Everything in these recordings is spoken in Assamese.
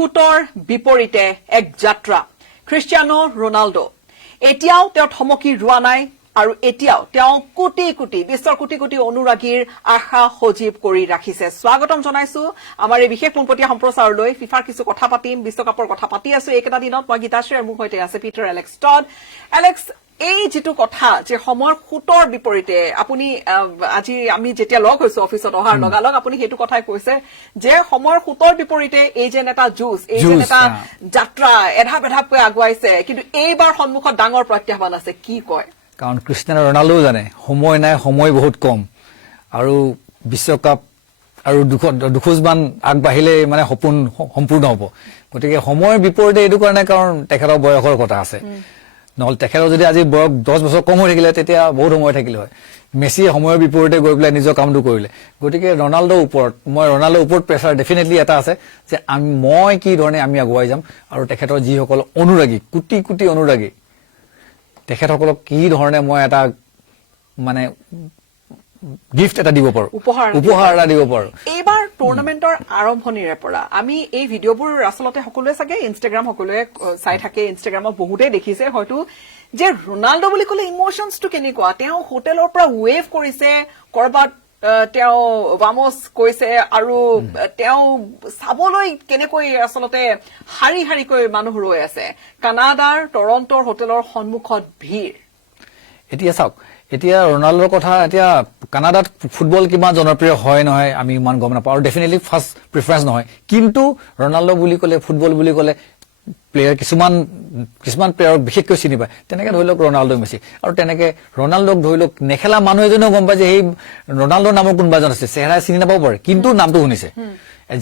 খুটৰ বিপৰীতে এক যাত্ৰা ক্ৰিষ্টিয়ানো ৰনাল্ডো এতিয়াও তেওঁ থমকি ৰোৱা নাই আৰু এতিয়াও তেওঁ কোটি কোটি বিশ্বৰ কোটি কোটি অনুৰাগীৰ আশা সজীৱ কৰি ৰাখিছে স্বাগতম জনাইছো আমাৰ এই বিশেষ পোনপটীয়া সম্প্ৰচাৰলৈ ফিফাৰ কিছু কথা পাতিম বিশ্বকাপৰ কথা পাতি আছো এইকেইটা দিনত মই গীতাশ্ৰী আৰু মোৰ সৈতে আছে পিটাৰ এলেক্স টড এলেক্স এই যেটো কথা যে সময়ৰ খুটৰ বিপৰীতে আপুনি আজি আমি যেতিয়া লগ হৈছো অফিসত অহাৰ লগালগ আপুনি হেতু কথাই কৈছে যে সময়ৰ খুটৰ বিপৰীতে এই যেন এটা জুস এই যেন এটা যাত্ৰা এধাপ আগুৱাইছে কিন্তু এইবাৰ সন্মুখত ডাঙৰ প্ৰত্যাহ্বান আছে কি কয় কাৰণ ক্ৰিষ্টিয়ানো ৰনাল্ডো জানে সময় নাই সময় বহুত কম আৰু বিশ্বকাপ আৰু দুখোজমান আগবাঢ়িলে মানে সপোন সম্পূৰ্ণ হ'ব গতিকে সময়ৰ বিপৰীতে এইটো কাৰণে কাৰণ তেখেতৰ বয়সৰ কথা আছে নহল তেখেতৰ যদি আজি বয়স 10 বছৰ কম হৈ থাকিলে তেতিয়া বহুত সময় থাকিলে হয় মেসি সময়ৰ বিপৰীতে গৈ পেলাই নিজৰ কামটো কৰিলে গতিকে ৰনাল্ডোৰ ওপৰত প্ৰেছাৰ ডেফিনেটলি এটা আছে যে মই কি ধৰণে আমি আগুৱাই যাম আৰু তেখেতৰ যিসকল অনুৰাগী কোটি কোটি অনুৰাগী তেখেতসকলক কি ধৰণে মই এটা মানে গিফট এটা দিব পাৰো উপহাৰ এটা দিব পাৰো এইবাৰ টুৰ্নামেন্টৰ আৰম্ভণিৰে পৰা আমি এই ভিডিঅ'বোৰ আসলতে সকলোৱে চাগে ইনষ্টাগ্ৰাম সকলোৱে চাই থাকে ইনষ্টাগ্ৰামত বহুতে দেখিছে হয়তো যে ৰনাল্ডো বুলি ক'লে ইমোশনছটো কেনেকুৱা তেওঁ হোটেলৰ পৰা ৱেভ কৰিছে কৰবাত তেওঁ ভামোস কৈছে আৰু তেওঁ চাবলৈ কেনেকৈ আসলতে হাৰি হাৰিকৈ মানুহ ৰৈ আছে কানাডাৰ টৰন্টোৰ হোটেলৰ সন্মুখত ভিৰ এতিয়া চাওক এতিয়া ৰনাল্ডোৰ কথা এতিয়া কানাডাত ফুটবল কিমান জনপ্ৰিয় হয় নহয় আমি ইমান গম নাপাওঁ আৰু ডেফিনেটলি ফাৰ্ষ্ট প্ৰিফাৰেন্স নহয় কিন্তু ৰনাল্ডো বুলি ক'লে ফুটবল বুলি ক'লে প্লেয়াৰ কিছুমান প্লেয়াৰ বিশেষকৈ চিনি পায় তেনেকে ধৰি লওক ৰনাল্ডো মেসি আৰু তেনেকে ৰনাল্ডোক ধৰি লওক নেখেলা মানুহ এজনেও গম পায় যে এই ৰনাল্ডো নামৰ কোনোবা এজন আছে চেহেৰা চিনি নাপাব পাৰে কিন্তু নামটো শুনিছে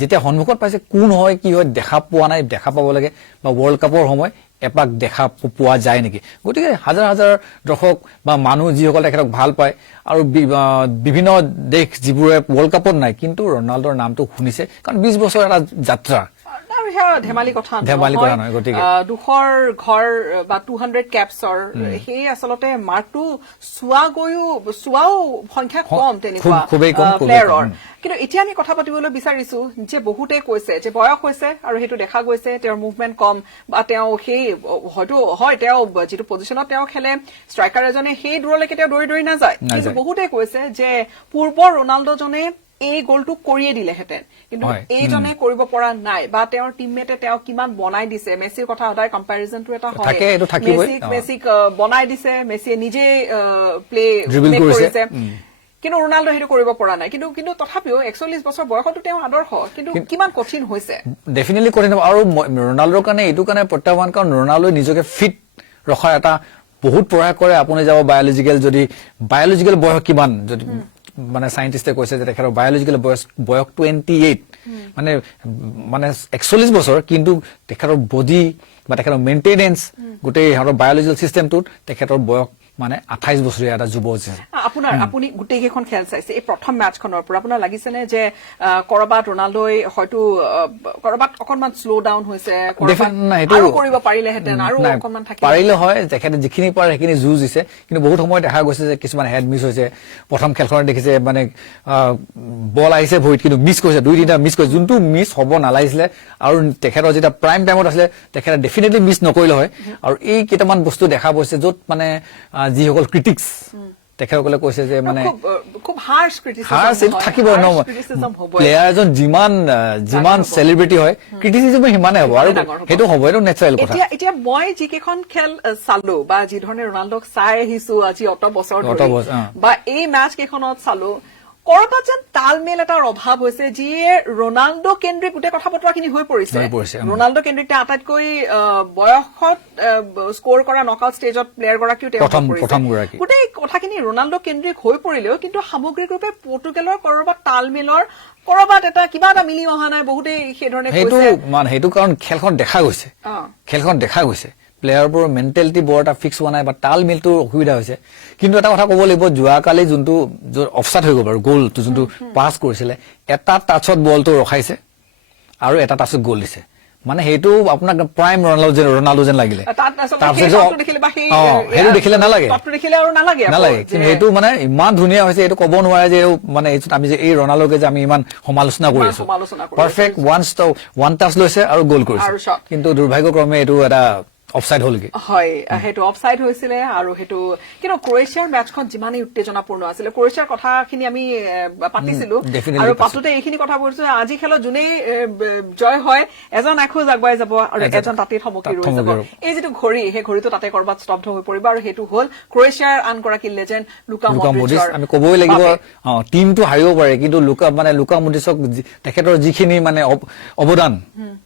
যেতিয়া সন্মুখত পাইছে কোন হয় কি হয় দেখা পোৱা নাই দেখা পাব লাগে বা ৱৰ্ল্ড কাপৰ সময় এপাক দেখা পোৱা যায় নেকি গতিকে হাজাৰ হাজাৰ দৰ্শক বা মানুহ যিসকল তেখেতক ভাল পায় আৰু বিভিন্ন দেশ যিবোৰে ৱৰ্ল্ড কাপত নাই কিন্তু ৰনাল্ডোৰ নামটো শুনিছে কাৰণ 20 বছৰ এটা যাত্ৰা ধেমালি কথা নহয় গতিকে দুখৰ ঘৰ বা 200 কেপছৰ সেই আসলতে মাৰ্কটো চোৱাও সংখ্যা কম তেনেকুৱা প্লেয়াৰৰ কিন্তু এতিয়া আমি কথা পাতিবলৈ বিচাৰিছো যে বহুতে কৈছে যে বয়স হৈছে আৰু সেইটো দেখা গৈছে তেওঁৰ মুভমেন্ট কম বা তেওঁ সেই হয়তো হয় তেওঁ যিটো পজিশনত তেওঁ খেলে ষ্ট্ৰাইকাৰ এজনে সেই দূৰলৈকে তেওঁ দৌৰি নাযায় কিন্তু বহুতে কৈছে যে পূৰ্বৰ ৰনাল্ডোজনে এই গোলটো কৰিয়ে দিলেহেঁতেন কিন্তু এইজনে কৰিব পৰা নাই বা তেওঁৰ টিমমেটে তেওঁ কিমান বনাই দিছে মেছিৰ কথা সদায় কম্পেৰিজনটো এটা হয় মেছিক বনাই দিছে মেছিয়ে নিজে প্লে কৰিছে কিন্তু ৰনাল্ডো সেইটো কৰিব পৰা নাই কিন্তু তথাপিও 41 বছৰ বয়সতো তেওঁ আদৰ্শ কিন্তু কিমান কঠিন হৈছে ডেফিনেটলি কঠিন আৰু ৰনাল্ডোৰ কাৰণে এইটো কাৰণে প্ৰত্যাহ্বান কাৰণ ৰনাল্ডো নিজকে ফিট ৰখাৰ এটা বহুত প্ৰয়াস কৰে আপুনি যাব বায়োলজিক্যাল বয়স কিমান যদি মানে সাইন্টিস্টে কৈছে যে তেখেতৰ বায়োলজিক্যাল বয়স 28 মানে 41 বছৰ কিন্তু তেখেতৰ বডি বা তেখেতৰ মেইনটেনেন্স গোটেই হাৰৰ বায়োলজিক্যাল সিস্টেমটোত তেখেতৰ বয়স মানে 28 বছৰীয়া এটা যুৱ আছে আপুনি গোটেই কেইখন খেল চাইছে এই প্ৰথম মেচখনৰ পৰা আপোনাৰ লাগিছে নে যে কৰবাত ৰনাল্ডোই হয়তো কৰবাত অকনমান স্লো ডাউন হৈছে আৰু কৰিব পাৰিলেহেঁতেন আৰু অকনমান থাকিলে পাৰিলে হয় তেখেতে যিখিনি পাৰে সেইখিনি যুঁজ দিছে কিন্তু বহুত সময় দেখা গৈছে যে কিছুমান হেড মিছ হৈছে প্ৰথম খেলখনত দেখিছে মানে বল আহিছে ভৰিত কিন্তু মিছ কৰিছে দুই তিনিটা মিছ কৰিছে যোনটো মিছ হ'ব নালাগিছিলে আৰু তেখেতৰ যেতিয়া প্ৰাইম টাইমত আছিলে তেখেতে ডেফিনেটলি মিছ নকৰিলে হয় আৰু এই কেইটামান বস্তু দেখা গৈছে য'ত মানে যিসকল ক্ৰিটিক্স তেখেতসকলে কৈছে যে মানে খুব হাৰ্শ ক্ৰিটিচিজম থাকিব ন প্লেয়াৰ এজন যিমান চেলিব্ৰিটি হয় ক্ৰিটিচিজম সিমানে হ'ব আৰু সেইটো হ'ব এইটো নেচাৰেল কথা এতিয়া মই যিকেইখন খেল চালো বা যি ধৰণে ৰনাল্ডোক চাই আহিছো আজি অত বছৰ বা এই মেচ কেইখনত চালো কৰবাত যেন তালমেল এটাৰ অভাৱ হৈছে যিয়ে ৰনাল্ডো কেন্দ্ৰিক গোটেই কথা বতৰাখিনি হৈ পৰিছে ৰনাল্ডো কেন্দ্ৰিক আটাইতকৈ বয়সত স্ক'ৰ কৰা নকআউট ষ্টেজত প্লেয়াৰ গৰাকীও গোটেই কথাখিনি ৰনাল্ডো কেন্দ্ৰিক হৈ পৰিলেও কিন্তু সামগ্ৰিকৰূপে পৰ্তুগালৰ কৰবাত তালমেলৰ কৰবাত এটা কিবা এটা মিলি অহা নাই বহুতেই সেইধৰণে সেইটো কাৰণ খেলখন দেখা গৈছে প্লেয়াৰবোৰৰ মেণ্টেলিটি বৰ এটা ফিক্স হোৱা নাই বা তাল মিলটোৰ অসুবিধা হৈছে কিন্তু এটা কথা ক'ব লাগিব যোৱাকালি যোনটো অফছাইড হৈ গ'ল বাৰু গ'লটো যোনটো পাছ কৰিছিলে এটা টাচত বলটো ৰখাইছে আৰু এটা টাচত গ'ল দিছে মানে সেইটো আপোনাক প্ৰাইম ৰনাল্ডো যেন লাগিলে সেইটো দেখিলে নালাগে কিন্তু সেইটো মানে ইমান ধুনীয়া হৈছে এইটো ক'ব নোৱাৰে যে মানে আমি যে এই ৰনাল্ডোকে যে আমি ইমান সমালোচনা কৰি আছো পাৰফেক্ট ওৱান টাচ লৈছে আৰু গ'ল কৰিছে কিন্তু দুৰ্ভাগ্যক্ৰমে এইটো এটা অফসাইড হলগে হয় হেতু অফসাইড হৈছিলে আৰু হেতু কিন্তু ক্ৰোয়েছিয়াৰ মেচখন যিমানেই উত্তেজনাপূৰ্ণ আছিল ক্ৰোয়েছিয়াৰ কথাখিনি আমি পাতিছিলো আৰু পাছতে এইখিনি কথা কৈছো আজি খেলত যোনে জয় হয় এজন এখোজ আগবাই যাব আৰু এজন তাতেই থমকি ৰৈ যাব এই যেটো ঘড়ী সেই ঘড়ীটো তাতে কৰবাত স্তব্ধ হৈ পৰিব আৰু হেতু হল ক্ৰোয়েছিয়াৰ আনগৰাকী লেজেণ্ড লুকা মড্ৰিচ আমি কবই লাগিব টিমটো হাৰিব পাৰে কিন্তু লুকা মড্ৰিচক তেখেতৰ যিখিনি মানে অৱদান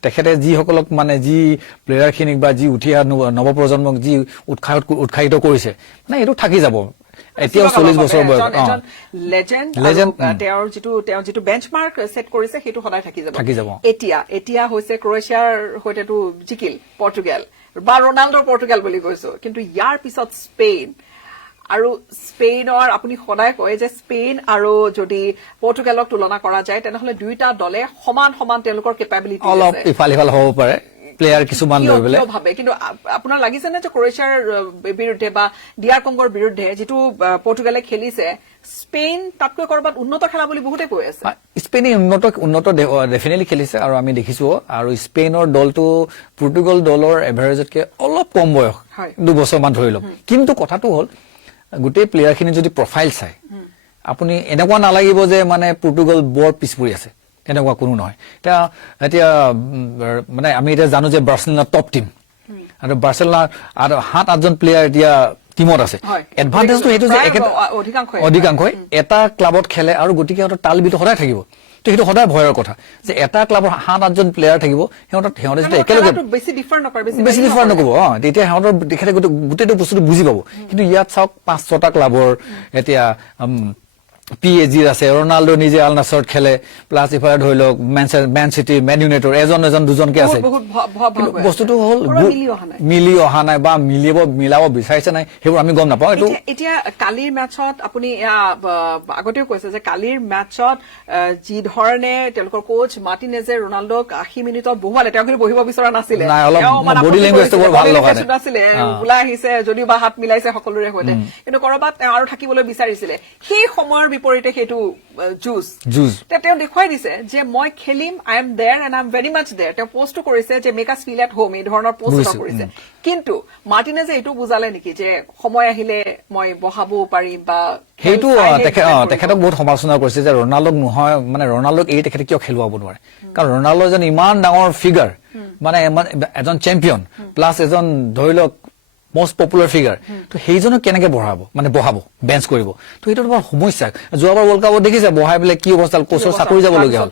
তেখেতে যিসকলক মানে যি প্লেয়াৰখিনিক বা যি উঠি নৱপ্ৰজন্মক যি উৎসাহিত কৰিছে মানে এইটো থাকি যাব এতিয়াও 40 বছৰ বয়স লেজেণ্ড তেওঁৰ যিটো বেঞ্চমাৰ্ক সেট কৰিছে সেইটো সদায় থাকি যাব এতিয়া হৈছে ক্ৰোয়েছিয়াৰ হৈতেটো জিকিল পৰ্তুগাল বা ৰনাল্ডোৰ পৰ্তুগাল বুলি কৈছো কিন্তু ইয়াৰ পিছত স্পেইন আৰু স্পেইনৰ আপুনি সদায় কয় যে স্পেইন আৰু যদি পৰ্তুগালক তুলনা কৰা যায় তেনেহলে দুইটা দলে সমান তেওঁলোকৰ কেপাবিলিটি আছে অলপ ইফাল হ'ব পাৰে প্লেয়াৰ কিছুমান লৈ বলে ভাবে কিন্তু আপোনাৰ লাগিছে না যে ক্ৰোয়েছিয়াৰ বিৰুদ্ধে বা ডিআৰ কংগৰ বিৰুদ্ধে যেটো পৰ্তুগালে খেলিছে স্পেইন তাতকৈ কৰবাত উন্নত খেলা বুলি বহুতে কৈ আছে স্পেইনে উন্নত ডেফিনেটলি খেলিছে আৰু আমি দেখিছো আৰু স্পেইনৰ দলটো পৰ্তুগাল দলৰ এভাৰেজতকে অলপ কম বয়স 2 বছৰ মান ধৰি লওক কিন্তু কথাটো হল গোটেই প্লেয়াৰখিনি যদি প্ৰফাইল চাই আপুনি এনেকুৱা নালাগিব যে মানে পৰ্তুগাল বৰ পিছপৰি আছে এনেকুৱা কোনো নহয় এতিয়া মানে আমি এতিয়া জানো যে বাৰ্চেলোনা টপ টিম আৰু বাৰ্চেলোনা আৰু 7-8জন প্লেয়াৰ এতিয়া টিমত আছে এডভান্টেজটো এইটো যে অধিকাংশ এটা ক্লাবত খেলে আৰু গতিকে সিহঁতৰ তালবিটো সদায় থাকিব তো সেইটো সদায় ভয়ৰ কথা যে এটা ক্লাবৰ 7-8জন প্লেয়াৰ থাকিব সিহঁতে যদি একেলগে বেছি ডিফাৰ নকৰিব তেতিয়া সিহঁতৰ তেখেতে গোটেইটো বস্তুটো বুজি পাব কিন্তু ইয়াত চাওক 5-6টা ক্লাবৰ এতিয়া PSG আছে ৰনাল্ডো নিজে আল নাছৰত খেলে প্লাস ইফালে ধৰি লওক ম্যান সিটি ম্যান ইউনাইটেড এজন দুজনকে আছে বস্তুটো হল মিলি অহা নাই বা মিলাব বিচাৰিছে নাই সেইবোৰ আমি গম নাপাওঁ এতিয়া কালিৰ মেচত আপুনি আগতেও কৈছে যে কালিৰ মেচত যি ধৰণে তেওঁলোকৰ কোচ মাৰ্টিনেজে ৰনাল্ডোক 80 মিনিটত বহুৱালে তেওঁ কিন্তু বহিব বিচৰা নাছিলে বডি লেংগুৱেজটো বৰ ভাল লগা নাছিলে ওলাই আহিছে যদিও বা হাত মিলাইছে সকলোৰে হৈতে কিন্তু কৰবাত আৰু থাকিবলৈ বিচাৰিছিলে সেই সময়ৰ বিপৰীতে সেইটো জুজ তেওঁ দেখুৱাই দিছে যে মই খেলিম I am there and I am very much there তেওঁ পোষ্ট কৰিছে যে মেক আছ ফিল এট হোম এই ধৰণৰ পোষ্ট কৰিছে কিন্তু মাৰ্টিনেজে এইটো বুজালে নেকি যে সময় আহিলে মই বহাবও পাৰিম বা সেইটো তেখেতক বহুত সমালোচনা কৰিছে যে ৰনাল্ডোক নহয় মানে ৰনাল্ডোক এই তেখেতে কিয় খেলুৱাব নোৱাৰে কাৰণ ৰনাল্ডো এজন ইমান ডাঙৰ ফিগাৰ মানে এজন চেম্পিয়ন প্লাছ এজন ধৰি লওক most popular figure তো সেইজনক কেনেকে বহাব বেঞ্চ কৰিব তো এইটো বৰ সমস্যা যোৱাবাৰ ওয়াৰ্ল্ড কাপত দেখিছে বহাই বলে কি অৱস্থা কোচৰ চাকৰি যাব লগা হ'ল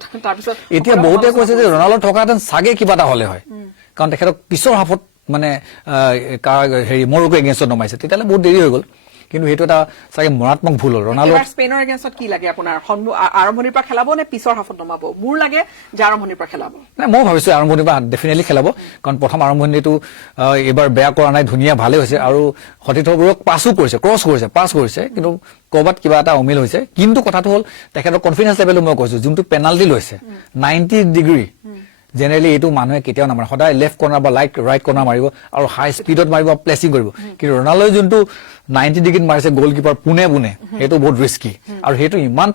এতিয়া বহুতে কৈছে যে ৰনাল্ডো থকাতেন সাগে কিবা এটা হলে হয় কাৰণ তেখেতক পিছৰ হাফত মানে হেৰি মৰক্কো এগেইনষ্টত নমাইছে তেতিয়ালে বহুত দেৰি হৈ গ'ল কিন্তু হেতু এটা সাগে মাৰাত্মক ভুল হ'ল ৰনাল্ডো স্পেইনৰ এগেইনষ্টত কি লাগে আপোনাৰ আৰম্ভণিৰ পৰা খেলাব নে পিছৰ হাফত নমাব মোৰ লাগে যে আৰম্ভণিৰ পৰা খেলাব না মই ভাবিছো আৰম্ভণিৰ পৰা ডেফিনেটলি খেলাব কাৰণ প্ৰথম আৰম্ভণিটো এবাৰ বেয়া কৰা নাই ধুনীয়া ভালে হৈছে আৰু সতীৰ্থবোৰক পাছো কৰিছে ক্ৰছ কৰিছে পাছ কৰিছে কিন্তু কৰবাত কিবা এটা অমিল হৈছে কিন্তু কথাটো হ'ল তেখেতৰ কনফিডেন্স লেভেলটো মই কৈছো যোনটো পেনাল্টি লৈছে 90 ডিগ্ৰী জেনেৰেলি এইটো মানুহে কেতিয়াও নামাৰে সদায় লেফট কৰ্নাৰ বা ৰাইট কৰ্নাৰ মাৰিব আৰু হাই স্পীডত মাৰিব প্লেচিং কৰিব কিন্তু ৰনাল্ডো যোনটো 90 ডিগ্ৰীত মাৰিছে গোলকিপাৰ পুনে সেইটো বহুত ৰিস্কি আৰু সেইটো ইমান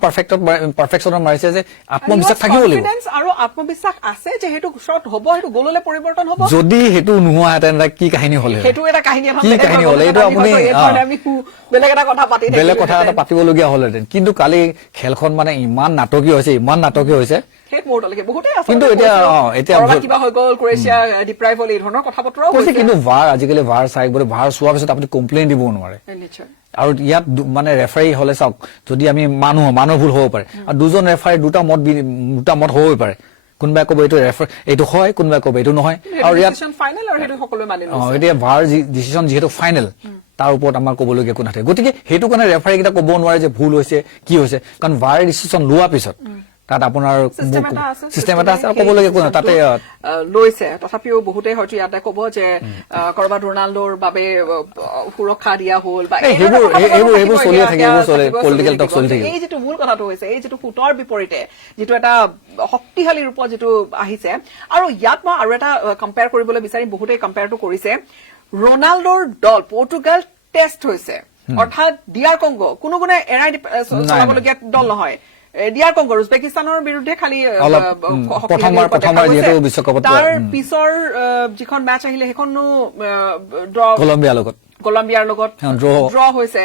পাৰফেকশনত মাৰিছে যে আত্মবিশ্বাস থাকিব লাগিব কনফিডেন্স আৰু আত্মবিশ্বাস আছে যে সেইটো শট হ'ব সেইটো গোললে পৰিৱৰ্তন হ'ব যদি সেইটো নোহোৱা হেতেন কি কাহিনী হলে সেইটো এটা কাহিনী হলে এইটো আপুনি বেলেগ এটা কথা পাতিবলগীয়া হলহেঁতেন কিন্তু কালি খেলখন মানে ইমান নাটকীয় হৈছে কিন্তু এতিয়া কিবা হৈ গ'ল ক্ৰোয়েছিয়া ডিপ্ৰাইভ হ'ল এই ধৰণৰ কথা বতৰাও কৈছে কিন্তু ভাৰ আজিকালি ভাৰ চাই বোলে ভাৰ চোৱাৰ পিছত আপুনি কমপ্লেইন দিব নোৱাৰে আৰু ইয়াত মানে ৰেফাৰী হলে চাওক যদি আমি মানুহ ভুল হ'ব পাৰে আৰু দুজন ৰেফাৰী দুটা মত হ'ব পাৰে কোনোবাই ক'ব এইটো হয় কোনোবাই ক'ব এইটো নহয় আৰু ইয়াত এতিয়া ভাৰ ডিচিশ্যন যিহেতু ফাইনেল তাৰ ওপৰত আমাৰ ক'বলগীয়া একো নাথাকে গতিকে সেইটো কাৰণে ৰেফাৰী কেইটা ক'ব নোৱাৰে যে ভুল হৈছে কি হৈছে কাৰণ ভাৰ ডিচিশ্যন লোৱাৰ পিছত তাত আপোনাৰ চিষ্টেম এটা আছে ক'বলগীয়া কোনো তাতে লৈছে তথাপিও বহুতে হয়তো ইয়াতে ক'ব যে কৰবাত ৰনাল্ডোৰ বাবে সুৰক্ষা দিয়া হ'ল বা এইবোৰ চলি থাকে পলিটিকেল টক চলি থাকে এই যিটো মূল কথাটো হৈছে এই যিটো ফুটৰ বিপৰীতে যিটো এটা শক্তিশালী ৰূপত যিটো আহিছে আৰু ইয়াত মই আৰু এটা কম্পেয়াৰ কৰিবলৈ বিচাৰিম বহুতেই কম্পেয়াৰটো কৰিছে ৰনাল্ডোৰ দল পৰ্তুগাল টেষ্ট হৈছে অৰ্থাৎ ডিআৰ কংগো কোনো গুণে এৰাই চলাবলগীয়া দল নহয় ডিআৰ কংগো উজবেকিস্তানৰ বিৰুদ্ধে খালি প্ৰথমবাৰ যিহেতু বিশ্বকাপত তাৰ পিছৰ যিখন মেচ আহিলে সেইখনো কলম্বিয়াৰ লগত ড্ৰ হৈছে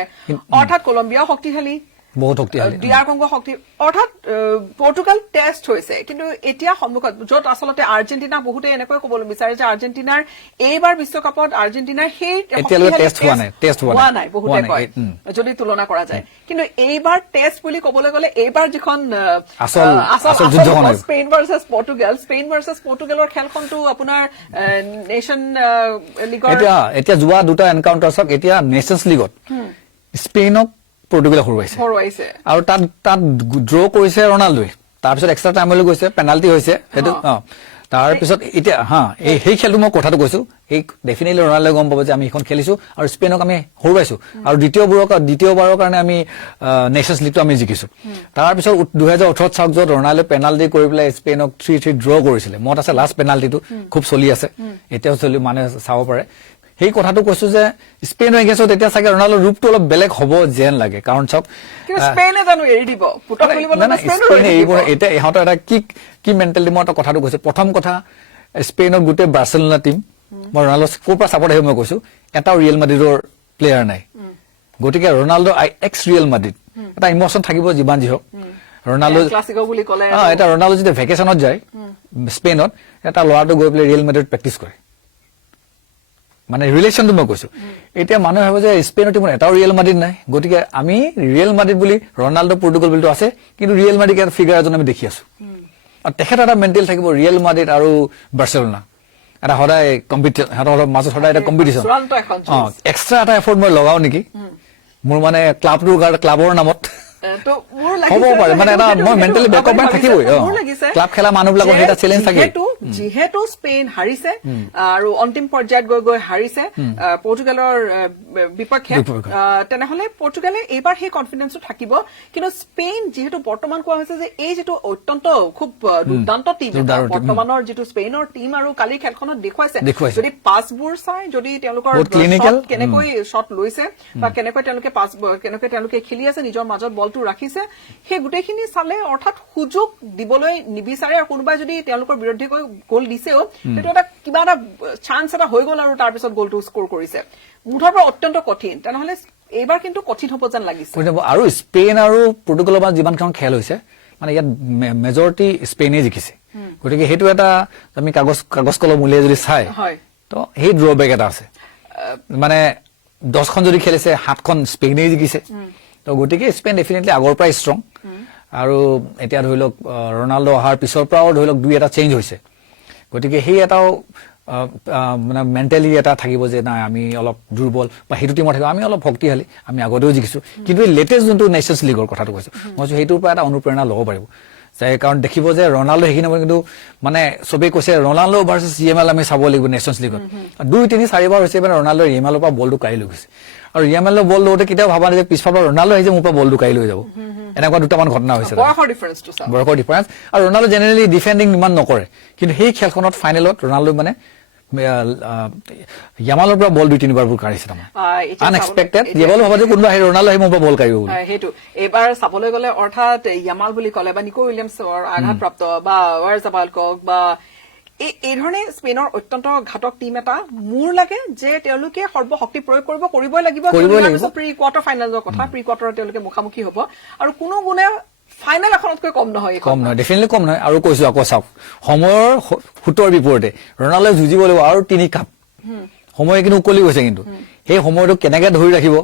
অৰ্থাৎ কলম্বিয়াও শক্তিশালী বহুত শক্তিশালী ডিআৰ কংগো শক্তি অৰ্থাৎ পৰ্তুগাল টেষ্ট হৈছে কিন্তু এতিয়া সন্মুখত য'ত আচলতে আৰ্জেণ্টিনা বহুতে এনেকৈ ক'বলৈ বিচাৰে যে আৰ্জেণ্টিনাৰ এইবাৰ বিশ্বকাপত আৰ্জেণ্টিনাৰ সেই হোৱা নাই বহুতে কয় যদি তুলনা কৰা যায় কিন্তু এইবাৰ টেষ্ট বুলি ক'বলৈ গ'লে এইবাৰ যিখন স্পেইন ভাৰ্চেছ পৰ্তুগালৰ খেলখনটো আপোনাৰ নেশ্যন লীগৰ এতিয়া যোৱা দুটা এনকাউণ্টাৰ চাওক এতিয়া নেশ্যনছ লীগত স্পেইনক পৰ্তুগালে হৰুৱাইছে আৰু তাত ড্ৰ কৰিছে ৰনাল্ডোৱে তাৰপিছত এক্সট্ৰা টাইমলৈ গৈছে পেনাল্টি হৈছে সেইটো তাৰপিছত এতিয়া সেই খেলটো মই কথাটো কৈছো এই ডেফিনেটলি ৰনাল্ডোৱে গম পাব যে আমি এইখন খেলিছো আৰু স্পেইনক আমি হৰুৱাইছো আৰু দ্বিতীয়বাৰৰ কাৰণে আমি নেশ্যনছ লীগটো আমি জিকিছো তাৰপিছত 2018 চাওক য'ত ৰনাল্ডোৱে পেনাল্টি কৰি পেলাই স্পেইনক 3-3 ড্ৰ কৰিছিলে মত আছে লাষ্ট পেনাল্টিটো খুব চলি আছে এতিয়াও চলি মানে চাব পাৰে সেই কথাটো কৈছো যে স্পেইনৰ এগেইনষ্টত তেতিয়া চাগে ৰনাল্ডোৰ ৰূপটো অলপ বেলেগ হ'ব যেন লাগে কাৰণ চাওক স্পেইনে জানো এৰি দিব এতিয়া ইহঁতৰ এটা কি মেণ্টেলিটি মই এটা কথাটো কৈছো প্ৰথম কথা স্পেইনৰ গোটেই বাৰ্চেলোনা টীম মই ৰনাল্ডো ক'ৰ পৰা চাপৰ্ট আহিব মই কৈছো এটাও ৰিয়েল মাদ্ৰিদৰ প্লেয়াৰ নাই গতিকে ৰনাল্ডো এক্স ৰিয়েল মাদ্ৰিদ এটা ইমোচন থাকিব যিমান যি হওক ৰনাল্ডো এটা ৰনাল্ডো যেতিয়া ভেকেশ্যনত যায় স্পেইনত এটা ল'ৰাটো গৈ পেলাই ৰিয়েল মাদ্ৰিদ প্ৰেক্টিচ কৰে মানে ৰিলেশ্যনটো মই কৈছো এতিয়া মানুহে ভাবে যে স্পেইনৰ টিমত এটাও ৰিয়েল মাদ্ৰিদ নাই গতিকে আমি ৰিয়েল মাদ্ৰিদ বুলি ৰনাল্ডো পৰ্তুগাল বুলিটো আছে কিন্তু ৰিয়েল মাদ্ৰিদ এটা ফিগাৰ এজন আমি দেখি আছো আৰু তেখেত এটা মেণ্টেল থাকিব ৰিয়েল মাদ্ৰিদ আৰু বাৰ্চেলোনা এটা সদায় সিহঁতৰ মাজত সদায় এটা কম্পিটিশ্যন এক্সট্ৰা এটা এফৰ্ট মই লগাও নেকি মোৰ মানে ক্লাবৰ নামত হ'ব পাৰে মানে এটা মই মেণ্টেলি বেকআপ মানে থাকিবই ক্লাব খেলা মানুহবিলাকৰ এটা চেলেঞ্জ থাকে যিহেতু স্পেইন হাৰিছে আৰু অন্তিম পৰ্যায়ত গৈ হাৰিছে পৰ্তুগালৰ বিপক্ষে তেনেহলে পৰ্তুগালে এইবাৰ সেই কনফিডেন্সটো থাকিব কিন্তু স্পেইন যিহেতু বৰ্তমান কোৱা হৈছে যে এই যিটো অত্যন্ত খুব দুৰ্দান্ত টীম বৰ্তমানৰ যিটো স্পেইনৰ টীম আৰু কালিৰ খেলখনত দেখুৱাইছে যদি পাছবোৰ চাই যদি তেওঁলোকৰ কেনেকৈ শ্বট লৈছে বা কেনেকৈ তেওঁলোকে খেলি আছে নিজৰ মাজত বলটো ৰাখিছে সেই গোটেইখিনি চালে অৰ্থাৎ সুযোগ দিবলৈ নিবিচাৰে আৰু কোনোবাই যদি তেওঁলোকৰ বিৰুদ্ধে গ'ল দিছেও সেইটো এটা কিবা এটা চান্স এটা হৈ গ'ল আৰু তাৰপিছত গ'লটো স্ক'ৰ কৰিছে মুঠৰ পৰা অত্যন্ত কঠিন তেনেহলে এইবাৰ কিন্তু কঠিন হ'ব যেন লাগিছে আৰু স্পেইন আৰু পৰ্তুগালৰ মাজত যিমানখন খেল হৈছে মানে ইয়াত মেজৰিটি স্পেইনে জিকিছে গতিকে সেইটো এটা আমি কাগজ কলম উলিয়াই যদি চাই তো সেই ড্ৰবেক এটা আছে মানে 10খন যদি খেলিছে 7খন স্পেইনে জিকিছে তো গতিকে স্পেইন ডেফিনেটলি আগৰ পৰাই ষ্ট্ৰং আৰু এতিয়া ধৰি লওক ৰনাল্ডো অহাৰ পিছৰ পৰাও ধৰি লওক দুই এটা চেঞ্জ হৈছে গতিকে সেই এটাও মানে মেণ্টেলি এটা থাকিব যে নাই আমি অলপ দুৰ্বল বা সেইটো টিমত থাকিব আমি অলপ শক্তিশালী আমি আগতেও জিকিছো কিন্তু এই লেটেষ্ট যোনটো নেশ্যনছ লীগৰ কথাটো কৈছো মই সেইটোৰ পৰা এটা অনুপ্ৰেৰণা ল'ব পাৰিব কাৰণ দেখিব যে ৰনাল্ডো সেইখিনি কিন্তু মানে চবেই কৈছে ৰনাল্ডো ভাৰ্চেছ ইএমএল আমি চাব লাগিব নেশ্যনছ লীগত 2-3-4 বাৰ হৈছে মানে ৰনাল্ডো ইএমএলৰ পৰা বলটো কাঢ়ি লৈ গৈছে আৰু ইএমএলৰ বল লওঁতে কেতিয়াও ভাবা নাই যে পিছফালৰ ৰনাল্ডো আহিছে মোৰ পৰা বলটো কাঢ়ি লৈ যাব এনেকুৱা দুটামান ঘটনা হৈছে বয়সৰ ডিফাৰেঞ্চ আৰু ৰনাল্ডো জেনেৰেলি ডিফেণ্ডিং ইমান নকৰে কিন্তু সেই খেলখনত ফাইনেলত ৰনাল্ডো মানে ইয়ামালৰ পৰা বল 2-3 বাৰ কাঢ়িছে আনএক্সপেক্টেড ইয়ামাল ভাবা যে কোনোবা আহি ৰনাল্ডো আহি মোৰ পৰা বল কাঢ়িব বুলি সেইটো এইবাৰ চাবলৈ গ'লে অৰ্থাৎ ইয়ামাল বুলি ক'লে বা নিকো উইলিয়ামছৰ আঘাতপ্ৰাপ্ত বা ৱাৰজাবালকক বা এই ধৰণে স্পেইনৰ অত্যন্ত ঘাতক টীম এটা মোৰ লাগে যে তেওঁলোকে সৰ্বশক্তি প্ৰয়োগ কৰিবই লাগিব প্ৰি কোৱাৰ্টাৰ ফাইনেলৰ কথা প্ৰি কোৱাৰ্টাৰত তেওঁলোকে মুখামুখি হ'ব আৰু কোনো গুণে ফাইনেল এখনতকৈ কম নহয় ডেফিনেটলি কম নহয় আৰু কৈছো আকৌ চাওক সময়ৰ ফুটৰ বিপৰীতে ৰনাল্ডোই যুঁজিব লাগিব আৰু 3 কাপ সময় কিন্তু উকলি গৈছে কিন্তু সেই সময়টো কেনেকে ধৰি ৰাখিব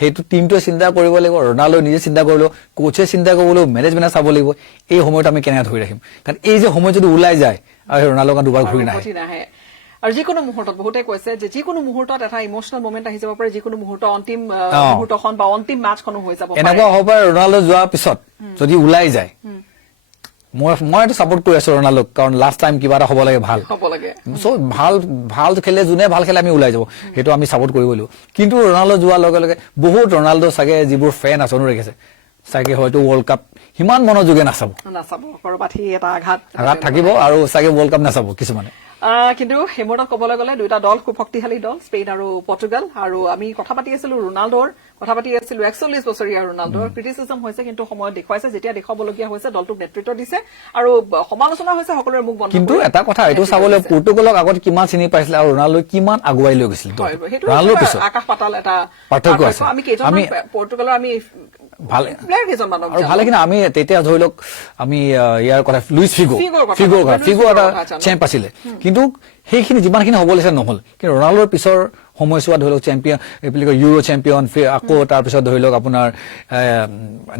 সেইটো টিমটোৱে চিন্তা কৰিব লাগিব ৰনাল্ডো নিজে চিন্তা কৰিব লাগিব কোচে চিন্তা কৰিব লাগিব মেনেজমেণ্টে চাব লাগিব এই সময়টো আমি কেনেকে ধৰি ৰাখিম কাৰণ এই যে সময় যদি ওলাই যায় আৰু ৰনাল্ডো দুবাৰ ঘূৰি নাহে আৰু যিকোনো মুহূৰ্তত বহুতে কৈছে যে যিকোনো মুহূৰ্তত এটা ইমোচনেল মোমেন্ট আহি যাব পাৰে যিকোনো মুহূৰ্ত অন্তিম মুহূৰ্তখন বা অন্তিম মেচখনো হৈ যাব পাৰে এনেকুৱা হ'ব পাৰে ৰনাল্ডো যোৱাৰ পিছত যদি ওলাই যায় মইতো ছাপোৰ্ট কৰি আছো ৰনাল্ডোক, কাৰণ লাষ্ট টাইম কিবা এটা হ'ব লাগে ভাল, চ' ভাল খেলে, যোনে ভাল খেলে আমি ওলাই যাব, সেইটো আমি ছাপোৰ্ট কৰিব লাগিব। কিন্তু ৰনাল্ডো যোৱাৰ লগে লগে বহুত ৰনাল্ডো চাগে যিবোৰ ফেন আছে ৰেখেছে চাগে হয়তো ৱৰ্ল্ড কাপ সিমান মনোযোগে নাচাব, আঘাত থাকিব আৰু চাগে ৱৰ্ল্ড কাপ নাচাব কিছুমানে। কিন্তু সেই মুহূৰ্তত ক'বলৈ গ'লে দুটা দল খুব শক্তিশালী দল, স্পেইন আৰু পৰ্তুগাল। আৰু আমি কথা পাতি আছিলো ৰোনাল্ডোৰ, কথা পাতি আছিলো 41 বছৰীয়া ৰোনাল্ডোৰ। ক্ৰিটিচিজম হৈছে কিন্তু সময়ত দেখুৱাইছে, যেতিয়া দেখুৱাবলগীয়া হৈছে দলটোক নেতৃত্ব দিছে আৰু সমালোচনা হৈছে সকলোৰে মুখ বন্ধ। কিন্তু এটা কথা এইটো চাবলৈ পৰ্তুগালক আগত কিমান চিনি পাইছিলে আৰু ৰনাল্ডো কিমান আগুৱাই লৈ গৈছিল, ৰনাল্ডোৰ পিছত আকাশ পাতাল এটা পাৰ্থক্য আছে। আমি কেইজনমান পৰ্তুগালৰ আমি ভালে প্লেয়াৰ কেইজনমানক আৰু ভালে, কিন্তু আমি তেতিয়া ধৰি লওক আমি ইয়াৰ কথা লুইচ ফিগো এটা চেম্প আছিলে, কিন্তু সেইখিনি যিমানখিনি হ'ব লাগিছিল নহ'ল। কিন্তু ৰনাল্ডোৰ পিছৰ সময়ছোৱা ধৰি লওক চেম্পিয়ন, ইউৰো চেম্পিয়ন, আকৌ তাৰপিছত ধৰি লওক আপোনাৰ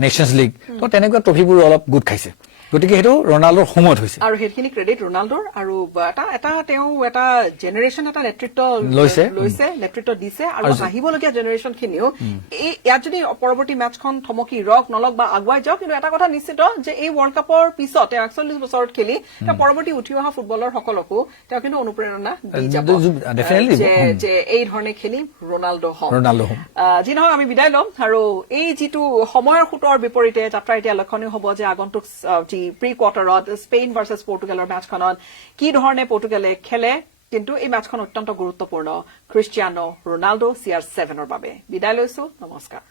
নেশ্যনছ লীগ, তো তেনেকুৱা ট্ৰফিবোৰ অলপ গোট খাইছে। গতিকে সেইটো ৰনাল্ডোৰ সময়ত হৈছে আৰু সেইখিনি ক্ৰেডিট ৰনাল্ডোৰ। আৰু তেওঁ এটা জেনেৰেশ্যন এটা নেতৃত্ব নেতৃত্ব দিছে আৰু আহিবলগীয়া জেনেৰেশ্যন খিনিও ইয়াত যদি পৰৱৰ্তী মেটছখন থমকি ৰক নলক বা আগুৱাই যাওক, কিন্তু এটা কথা নিশ্চিত যে এই ৱৰ্ল্ড কাপৰ পিছত তেওঁ 41 বছৰত খেলি তেওঁ পৰৱৰ্তী উঠি অহা ফুটবলৰ সকলকো তেওঁ কিন্তু অনুপ্ৰেৰণা দি যাব যে এই ধৰণে খেলি ৰনাল্ডো হম। যি নহওক আমি বিদায় ল'ম। আৰু এই যিটো সময়ৰ সোঁতৰ বিপৰীতে যাত্ৰা এতিয়া লক্ষণীয় হ'ব যে আগন্তুক প্ৰি কোৱাৰ্টাৰত স্পেইন ভাৰ্চেছ পৰ্তুগালৰ মেটছখনত কি ধৰণে পৰ্তুগালে খেলে। কিন্তু এই মেটছখন অত্যন্ত গুৰুত্বপূৰ্ণ ক্ৰিষ্টিয়ানো ৰনাল্ডো CR7ৰ বাবে। বিদায় লৈছো, নমস্কাৰ।